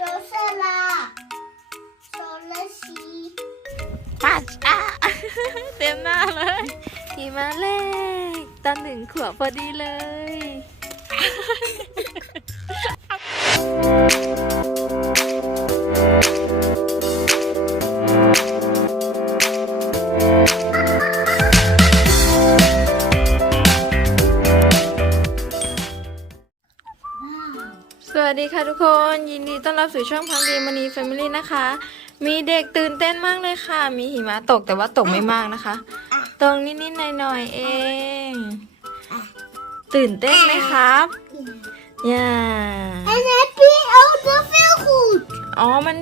โรเซลาโซลาชีปัดอะ เต็มหน้าเลยหิมะเล็กตอนหนึ่งขวบพอดีเลย สวัสดีค่ะทุกคน ต้อนรับสู่ช่องพังดีมณีแฟมิลี่นะคะ มีเด็กตื่นเต้นมากเลยค่ะ มีหิมะตกแต่ว่าตกไม่มากนะคะ ตรงนิดๆหน่อยๆเอง ตื่นเต้นไหมครับย่า En heb je ook de veelgoed? อ๋อ มัน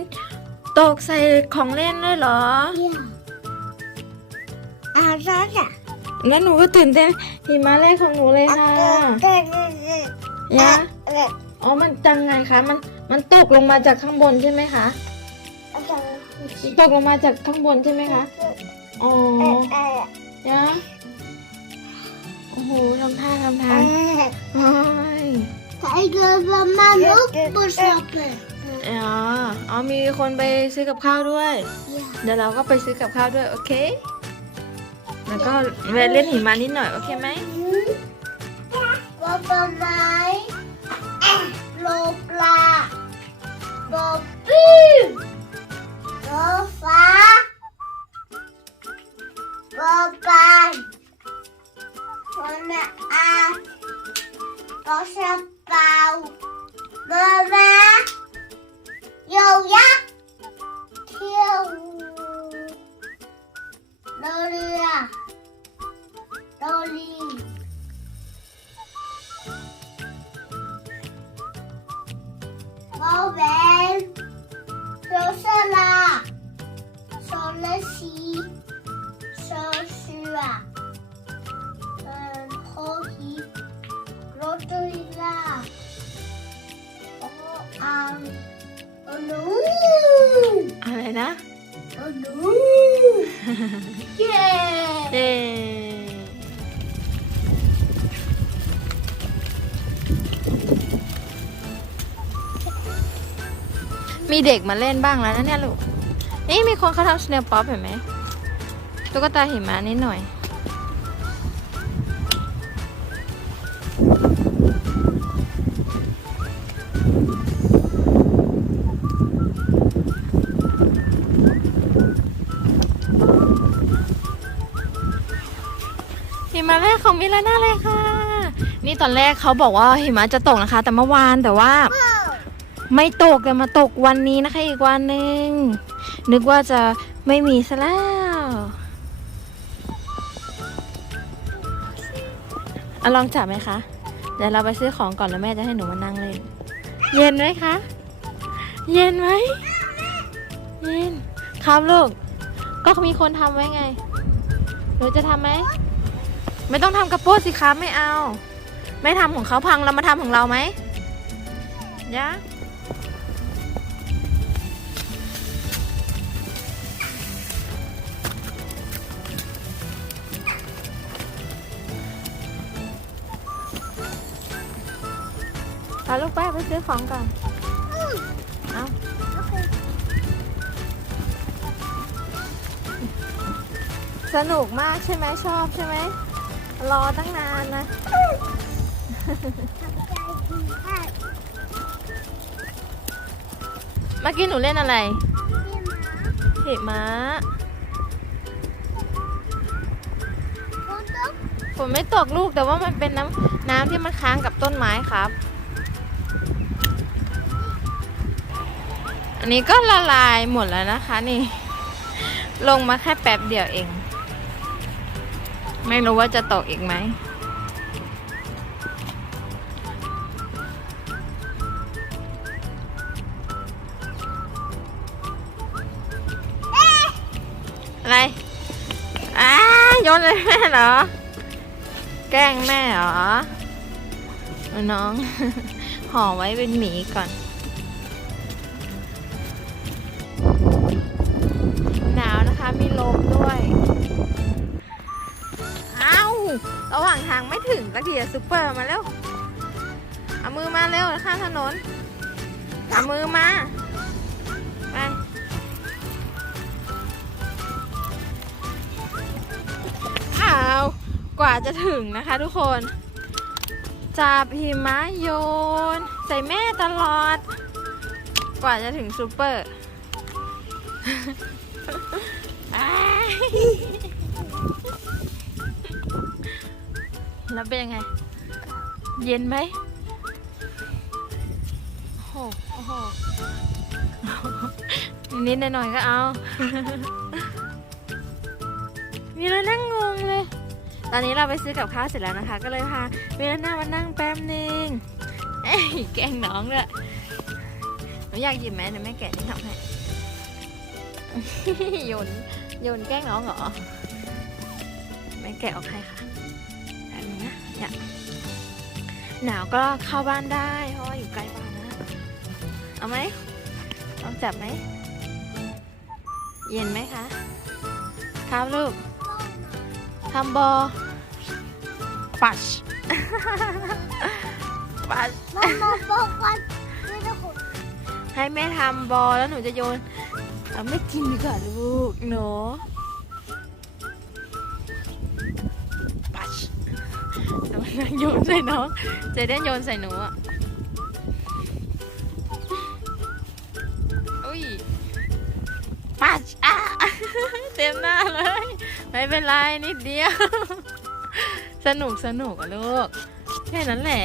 ตกใส่ของเล่นด้วยเหรอ Ja. Ah, zo ja. งั้นหนูก็ตื่นเต้นหิมะแรกของหนูเลยค่ะย่าอ๋อ มันจังไงคะ มัน มันตกลงมาจากข้างบนใช่ไหมคะตกลงมาจากข้างบนใช่ไหมคะ อ๋อยะโอ้โหทำท่าทำทางโอ้ย Ik wil mijn man ook boodschappen. อ๋ออ๋อมีคนไปซื้อกับข้าวด้วย Ja. เดี๋ยวเราก็ไปซื้อกับข้าวด้วย โอเค แล้วก็แวะเล่นหิมะนิดหน่อย โอเคไหม bò bim bò phá. Bò bàn. Bò mẹ a bò bao bò ba dầu dắt. Thiêu. Đô lia đô. Solasi, Sosua, um, Hohi, Rotorilla, oh, um, oh no, อะไรนะ oh no, yeah. เย้มีเด็กมาเล่นบ้างแล้วนะเนี่ยลูก นี่มีคนเขาทำสเนลป๊อปเห็นไหมตุ๊กตาหิมะนิดหน่อย หิมะแรกของมิลาน่าเลยค่ะ นี่ตอนแรกเขาบอกว่าหิมะจะตกนะคะ แต่เมื่อวานแต่ว่า ไม่ตกแต่มาตกวันนี้นะคะอีกวันหนึ่ง นึกว่าจะไม่มีซะแล้ว อะลองจับไหมคะ เดี๋ยวเราไปซื้อของก่อนแล้วแม่จะให้หนูมานั่งเล่น เย็นไหมคะ เย็นไหม เย็น ครับลูก ก็มีคนทำไว้ไง หนูจะทำไหม ไม่ต้องทำกระโปรงสิคะไม่เอา ไม่ทำของเขาพังเรามาทำของเราไหมยะ เอาลูกไปไปซื้อของก่อน เอาสนุกมากใช่ไหมชอบใช่ไหม รอตั้งนานนะ เมื่อกี้หนูเล่นอะไรหิมะฝนไม่ตกลูกแต่ว่ามันเป็นน้ำน้ำที่มันค้างกับต้นไม้ครับ อันนี้ก็ละลายหมดแล้วนะคะนี่ ลงมาแค่แป๊บเดียวเอง ไม่รู้ว่าจะตกอีกไหมอะไรอ้าโยนเลยแม่เหรอ แกล้งแม่เหรอ น้อง ห่อไว้เป็นหมีก่อน ระหว่างทางไม่ถึงตะเกทีซูเปอร์มาเร็ว เอามือมาเร็วข้ามถนน เอามือมา ไปอ้าวกว่าจะถึงนะคะทุกคนจับหิมะโยน ใส่แม่ตลอด กว่าจะถึงซูเปอร์ แล้วเป็นยังไง เย็นไหมโอ้โหโอ้โหนิดๆหน่อยๆก็เอา มีแล้วนั่งงงเลย ตอนนี้เราไปซื้อกับข้าวเสร็จแล้วนะคะ ก็เลยพาเวลาน่ามานั่งแป๊บนึงเอ้ยแกล้งน้องเลยหนูอยากหยิบไหมเดี๋ยวแม่แกะนี่ทำให้โยนโยนแกล้งน้องเหรอแม่แกะออกให้ค่ะแบบนี้นะ เนี่ยหนาวก็เข้าบ้านได้ เพราะว่าอยู่ใกล้บ้านนะ เอาไหมลองจับไหม เย็นไหมคะ ครับลูกทำบอปัชปัชมามาบอกว่าไม่ต้องขุดให้แม่ทำบอแล้วหนูจะโยน เอาไม่กินดีกว่าลูกเนาะ โยนใส่น้องเจเดนโยนใส่หนูอะอุ้ยปัชอะเต็มหน้าเลย ไม่เป็นไรนิดเดียว สนุกสนุกอะลูก แค่นั้นแหละ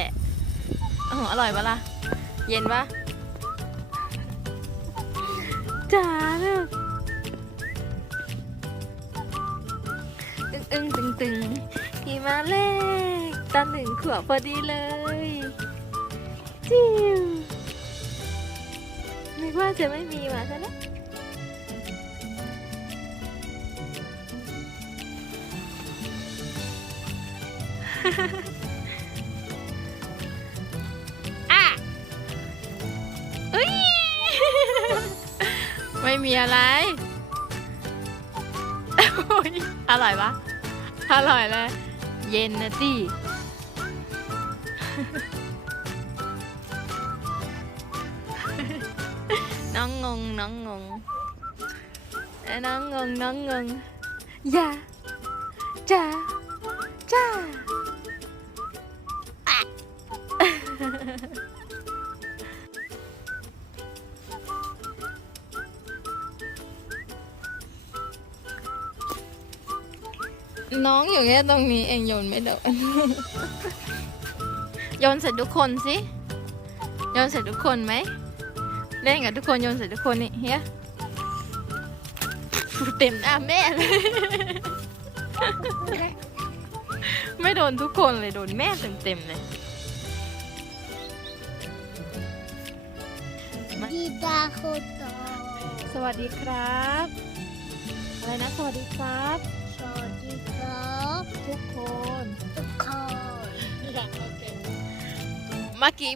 โอ้อร่อยปะล่ะ เย็นปะจ๋าลูกอึ้งอึ้งตึงตึงหิมาเล็ก ตอนหนึ่งขวบพอดีเลยจิวนึกว่าจะไม่มีมาซะแล้วอะอุ้ย ไม่มีอะไรอุ๊ยอร่อยปะอร่อยเลย เย็นนะตี น้องงงน้องงงเอ้ยน้องงงน้องงงอย่าจ้าจ้าน้องอยู่แค่ตรงนี้เองโยนไม่โดน โยนเสร็จทุกคนสิโยนเสร็จทุกคนไหมเล่นกับทุกคนโยนเสร็จทุกคนนี่เฮียเต็มหน้าแม่เลยไม่โดนทุกคนเลยโดนแม่เต็มๆเลยดีตาโคตรสวัสดีครับ อะไรนะสวัสดีครับ สวัสดีครับ ทุกคน ทุกคน เมื่อกี้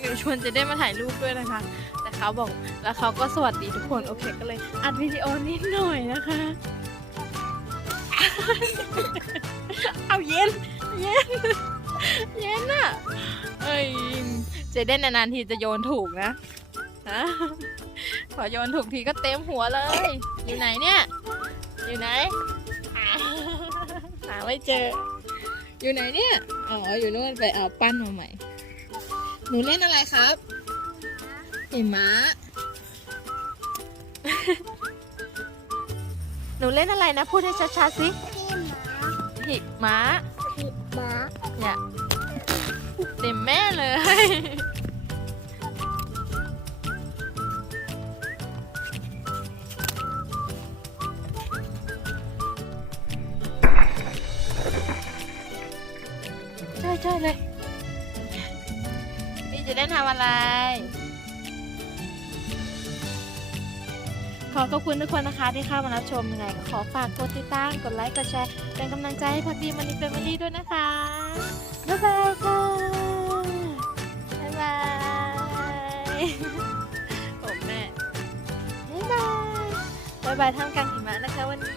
หนูชวนจะได้มาถ่ายรูปด้วยนะคะ แต่เขาบอกแล้วเขาก็สวัสดีทุกคนโอเคก็เลย อัดวิดีโอนิดหน่อยนะคะ เอาเย็น เย็น เย็นอะเอ้ยเจเดนนานๆทีจะโยนถูกนะฮะพอโยนถูกทีก็เต็มหัวเลย อยู่ไหนเนี่ย อยู่ไหน หาหาไม่เจอ อยู่ไหนเนี่ย อ๋อ อยู่นู่นไปเอาปั้นมาใหม่ หนูเล่นอะไรครับหิมะหนูเล่นอะไรนะ พูดให้ชัดๆสิพี่หมาหิมะพี่หมาเนี่ยเต็มแม่เลยใช่ ใช่เลยนี่จะได้ทำอะไร ขอขอบคุณทุกคนนะคะที่เข้ามารับชมยังไงก็ขอฝากกดติดตาม กดไลค์ กดแชร์ เป็นกำลังใจให้พักดีมันนี่เป็นมันนี่ด้วยนะคะ บ๊ายบายค่ะ บ๊ายบายผมแม่ บ๊ายบาย บ๊ายบายท่ามกลางหิมะนะคะวันนี้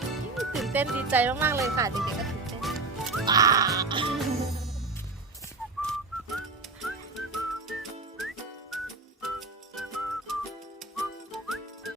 ตื่นเต้นดีใจมากๆเลยค่ะเด็กๆก็ตื่นเต้น